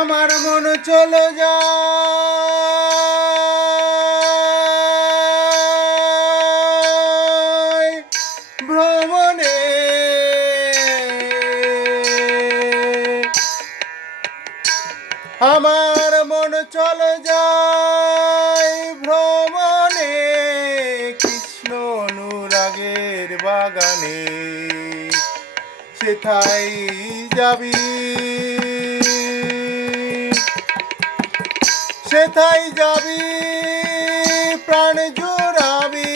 আমার মন চলে যায় ভ্রমণে। আমার মন চলে যায় ভ্রমণে, কৃষ্ণ অনুরাগের বাগানে। সেথাই যাবি? সেথাই যাবি, প্রাণ জোড়াবি।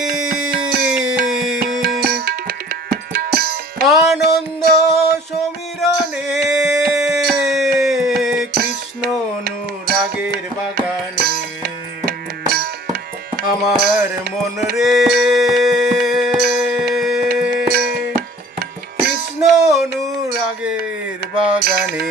আনন্দ সমীরণে কৃষ্ণ অনুরাগের বাগানে। আমার মন রে, কৃষ্ণ অনুরাগের বাগানে।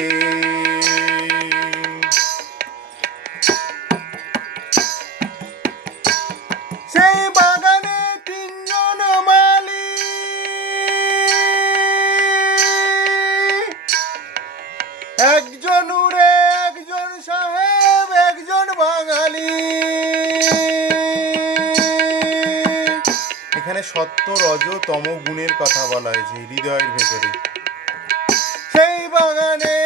এখানে সত্য রজ তম গুণের কথা বলা হয়েছে হৃদয়ের ভেতরে। সেই বাগানে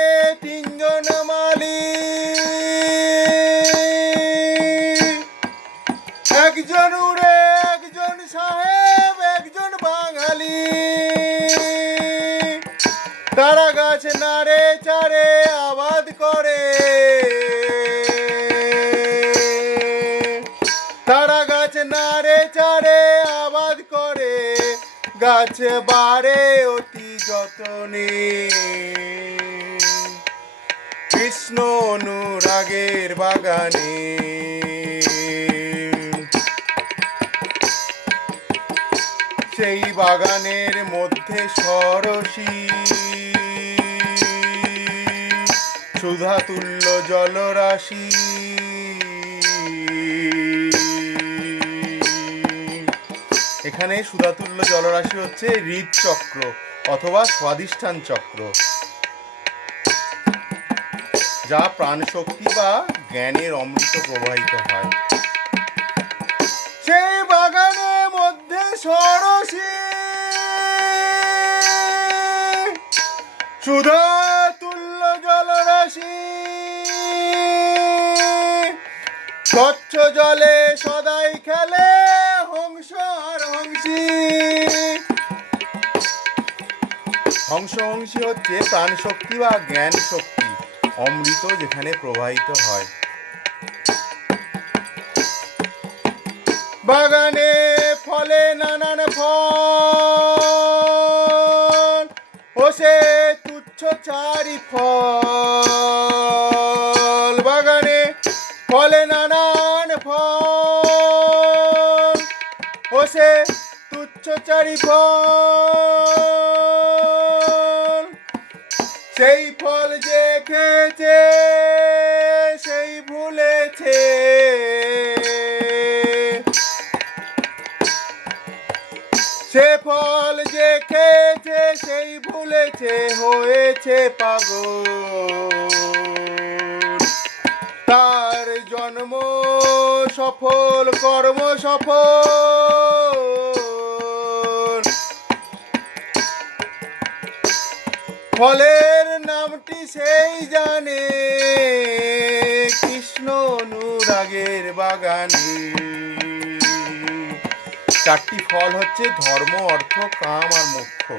তিনজন মালি একজন উড়ে, একজন সাহেব, একজন বাঙালি। তারা গাছ নাড়ে চারে আবাদ করে। তারা গাছ নাড়ে চারে গাছ বাড়ে অতি যতনে। কৃষ্ণ অনুরাগের বাগানে। সেই বাগানের মধ্যে সরসী। সুধা তুল্য জলরাশি। এখানে সুধাতুল্য জলরাশি হচ্ছে হৃদচক্র অথবা স্বাদিষ্ঠান চক্র, যা প্রাণশক্তি বা জ্ঞানের অমৃত প্রবাহিত হয়। সেই বাগানের মধ্যে সরসী। সুধা জলরাশি। স্বচ্ছ জলে সদাই খেলে। হংসী হংস হংসী হচ্ছে প্রাণ শক্তি বা জ্ঞান শক্তি অমৃত যেখানে প্রবাহিত হয়। বাগানে ফলে নানান ফল ওসে তুচ্ছ চারি ফল চারি ফল সেই ফল যে খেয়েছে, সেই ভুলেছে। সে ফল যে খেয়েছে, সেই ভুলেছে, হয়েছে পাগল। তার জন্ম সফল, কর্ম সফল। ফলের নামটি সেই জানে, কৃষ্ণ অনুরাগের বাগানে। চারটি ফল হচ্ছে ধর্ম, অর্থ, কাম আর মোক্ষ।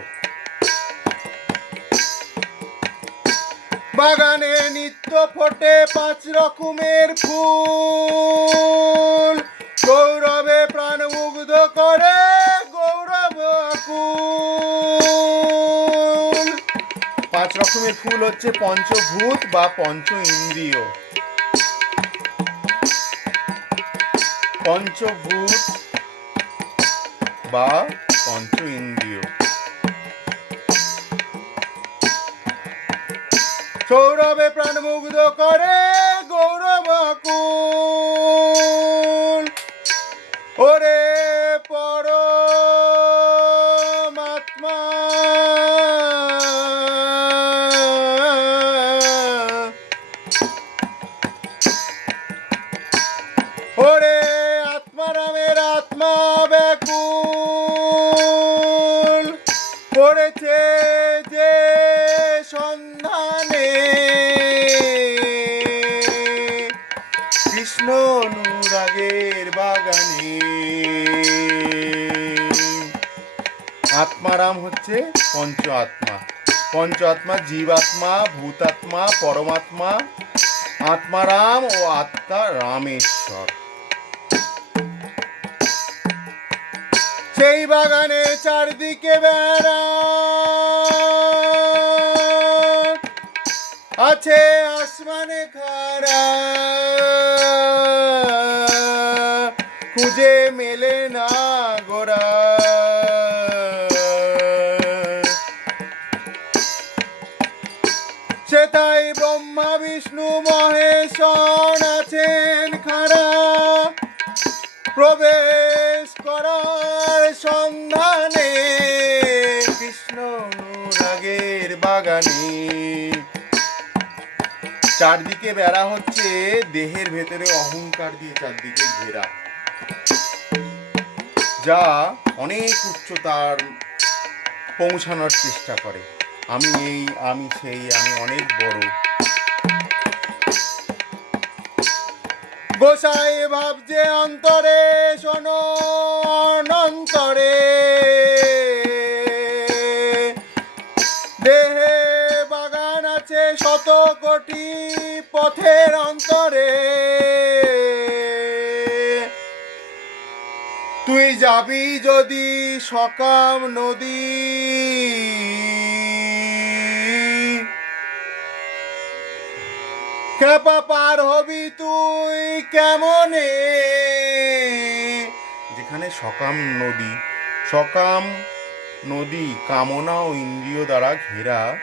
বাগানে নিত্য ফোটে পাঁচ রকমের ফুল। গৌরবে প্রাণমুগ্ধ পাঁচ ফুল হচ্ছে পঞ্চভূত বা পঞ্চ ইন্দ্রিয়। পঞ্চভূত বা পঞ্চ ইন্দ্রিয়। সৌরভে প্রাণমুগ্ধ করে গৌরব আকুল ওরে আত্মারামের আত্মা ব্যাকুল। পড়েছে যে সন্ধানে। কৃষ্ণ অনুরাগের বাগানে। আত্মারাম হচ্ছে পঞ্চ আত্মা। পঞ্চ আত্মা জীবাত্মা, ভূতাত্মা, পরমাত্মা। আত্মারাম ও আত্মা রামেশ্বর। সেই বাগানে চারদিকে বেড়া। আছে আসমানে খারা খুঁজে মেলে না গোরা সেটাই ব্রহ্মা, বিষ্ণু, মহেশ্বর আছেন খাড়া। প্রবেশ করার সন্ধানে কৃষ্ণ অনুরাগের বাগানে। চারদিকে বেড়া হচ্ছে, দেহের ভেতরে অহংকার দিয়ে চারদিকে ঘেরা। যা অনেক উচ্চতার পৌঁছানোর চেষ্টা করে। আমি এই, আমি সেই, আমি অনেক বড়। গোসাই ভাবছে অন্তরে, শোনো, অনন্তরে। দেহে বাগান আছে শত কোটি পথের অন্তরে। তুই যাবি যদি সকাম নদী খেপা পার হবি তুই কেমনে? যেখানে সকাম নদী সকাম নদী কামনা ও ইন্দ্রিয় দ্বারা ঘেরা,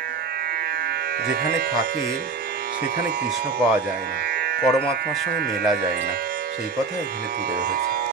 যেখানে থাকে সেখানে কৃষ্ণ পাওয়া যায় না, পরমাত্মার সঙ্গে মেলা যায় না। সেই কথা এখানে তুলে ধরেছে।